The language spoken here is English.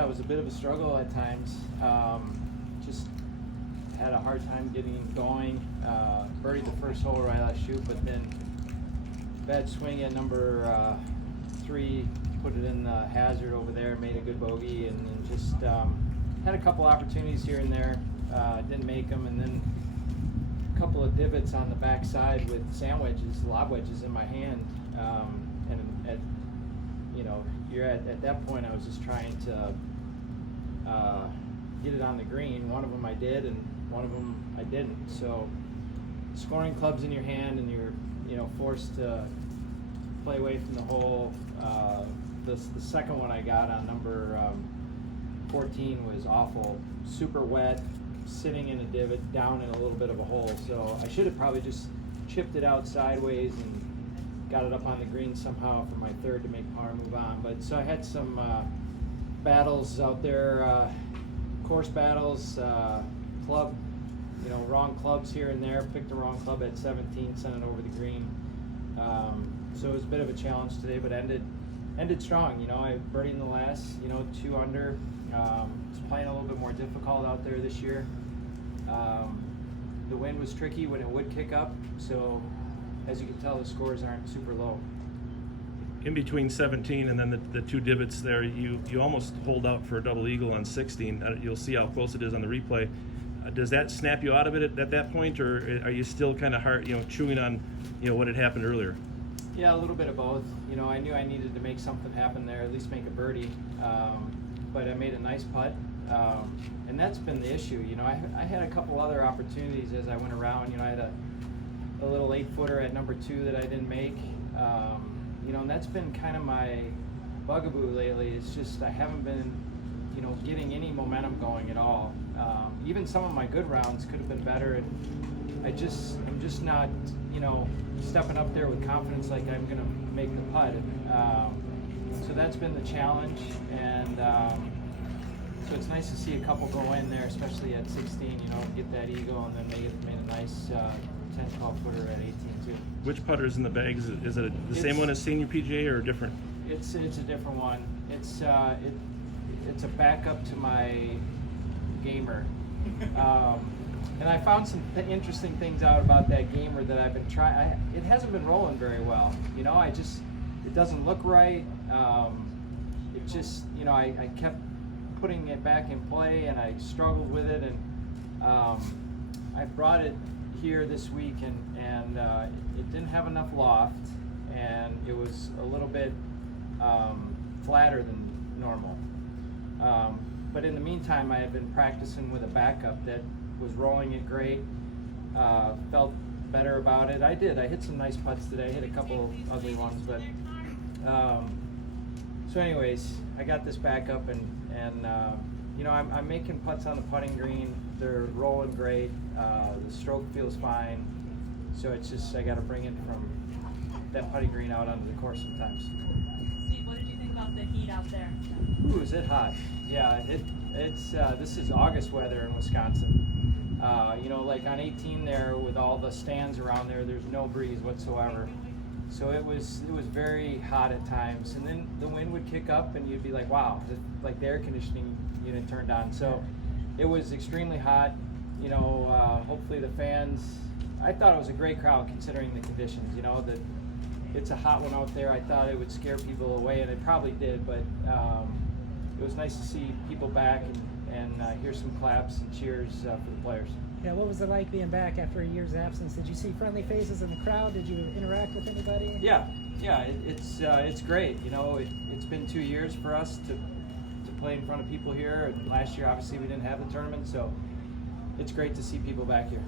Yeah, it was a bit of a struggle at times. Just had a hard time getting going. Birdied the first hole right last shoot, but then bad swing at number 3, put it in the hazard over there, made a good bogey, and then just had a couple opportunities here and there, didn't make them, and then a couple of divots on the back side with sand wedges, lob wedges in my hand, and at, you know, you're at that point I was just trying to get it on the green. One of them I did, and one of them I didn't. So scoring clubs in your hand, and you're, you know, forced to play away from the hole. The second one I got on number 14 was awful, super wet, sitting in a divot, down in a little bit of a hole. So I should have probably just chipped it out sideways and got it up on the green somehow for my third to make par move on. But so I had some battles out there, course battles, club, you know, wrong clubs here and there. Picked the wrong club at 17, sent it over the green. So it was a bit of a challenge today, but ended strong. You know, I birdied in the last, you know, 2 under. It's playing a little bit more difficult out there this year. The wind was tricky when it would kick up, so as you can tell, the scores aren't super low. In between 17 and then the 2 divots there, you almost hold out for a double eagle on 16. You'll see how close it is on the replay. Does that snap you out of it at that point, or are you still kind of hard, you know, chewing on, you know, what had happened earlier? Yeah, a little bit of both. You know, I knew I needed to make something happen there, at least make a birdie. But I made a nice putt, and that's been the issue. You know, I had a couple other opportunities as I went around. You know, I had a little 8-footer at number 2 that I didn't make. You know, and that's been kind of my bugaboo lately. It's just I haven't been, you know, getting any momentum going at all. Even some of my good rounds could have been better, and I'm just not, you know, stepping up there with confidence like I'm going to make the putt. So that's been the challenge, and so it's nice to see a couple go in there, especially at 16, you know, get that eagle, and then made a nice 10-12 footer at 18 too. Which putter is in the bag? Is it the same one as Senior PGA or different? It's a different one. It's a backup to my gamer. And I found some interesting things out about that gamer that I've been trying. It hasn't been rolling very well. You know, it doesn't look right. It just, you know, I kept putting it back in play, and I struggled with it, and I brought it here this week, and it didn't have enough loft, and it was a little bit flatter than normal. But in the meantime, I had been practicing with a backup that was rolling it great. Felt better about it. I hit some nice putts today. I hit a couple ugly ones, but so anyways, I got this backup, and you know, I'm making putts on the putting green. They're rolling great. The stroke feels fine. So it's just I got to bring it from that putting green out onto the course sometimes. Steve, what did you think about the heat out there? Ooh, is it hot? Yeah, it's this is August weather in Wisconsin. You know, like on 18 there with all the stands around there, there's no breeze whatsoever. So it was very hot at times, and then the wind would kick up, and you'd be like, wow, like the air conditioning unit turned on. So it was extremely hot. You know, hopefully the fans. I thought it was a great crowd considering the conditions. You know, that it's a hot one out there. I thought it would scare people away, and it probably did. But it was nice to see people back and hear some claps and cheers for the players. Yeah, what was it like being back after a year's absence? Did you see friendly faces in the crowd? Did you interact with anybody? Yeah, it's great. You know, it's been 2 years for us to play in front of people here. Last year, obviously, we didn't have the tournament, so it's great to see people back here.